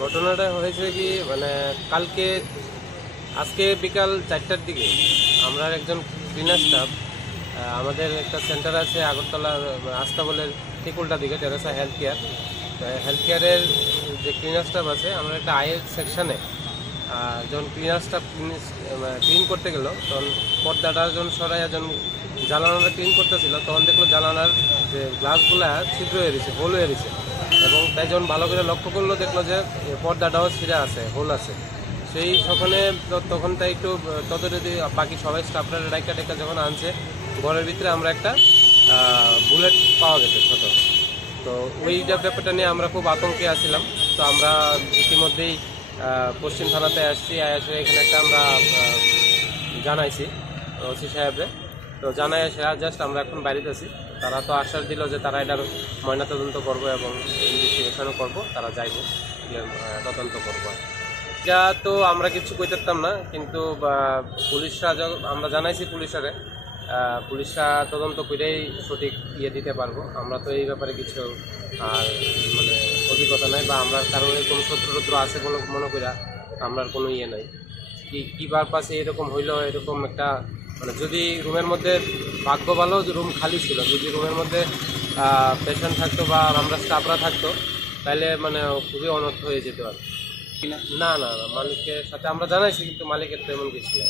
ঘটনাটা হয়েছে কি মানে কালকে আজকে বিকাল 4টার দিকে আমরা একজন ক্লিনার স্টাফ আমাদের একটা সেন্টার আছে আগরতলা আস্তাবলের ঠিক উল্টা দিকে টেরেসা হেলথ কেয়ারের যে ক্লিনার স্টাফ আছে আমরা একটা আয়ের সেকশানে যখন ক্লিনার স্টাফ ক্লিন করতে গেল তখন পর্দাটা যখন সরাই যখন জ্বালানাটা ক্লিন করতেছিল তখন দেখলো জ্বালানার যে গ্লাসগুলা ছিদ্র হয়ে গেছে হোল হয়ে গেছে এবং তাই যখন ভালো করে লক্ষ্য করলো দেখলো যে পর্দাটাও ছিঁড়ে আছে হোল আছে সেই তখন তাই একটু তত যদি বাকি সবাই স্টাফরা ডাইকা টেকা যখন আনছে ঘরের ভিতরে আমরা একটা বুলেট পাওয়া গেছে ছোট। তো ওই ব্যাপারটা নিয়ে আমরা খুব আতঙ্কে আসছিলাম। তো আমরা ইতিমধ্যেই পশ্চিম থানাতে আসছি এসে এখানে একটা আমরা জানাইছি ওসি সাহেবরে। তো জানাই জাস্ট আমরা এখন বাড়িতে আছি। তারা তো আশ্বাস দিল যে তারা এটার ময়নাতদন্ত করবো এবং ইনভেস্টিগেশনও করবো, তারা যাইব তদন্ত করবো। যা তো আমরা কিছু কইতাম না, কিন্তু পুলিশরা আমরা জানাইছি পুলিশরা তদন্ত করেই সঠিক দিতে পারবো। আমরা তো এই ব্যাপারে কিছু মানে অভিজ্ঞতা নাই বা আমরা কারণ এরকম শত্রু আছে বলে মনে করি আমরা কোনো নাই কি পারপাসে এরকম হইলো। এরকম একটা মানে যদি রুমের মধ্যে ভাগ্য ভালো রুম খালি ছিল, যদি রুমের মধ্যে পেশেন্ট থাকতো বা আমরা স্টাফরা থাকতো তাহলে মানে খুবই অনর্থ হয়ে যেতে পারে। না না না মালিকের সাথে আমরা জানাইছি, কিন্তু মালিকের তো এমন কিছু না।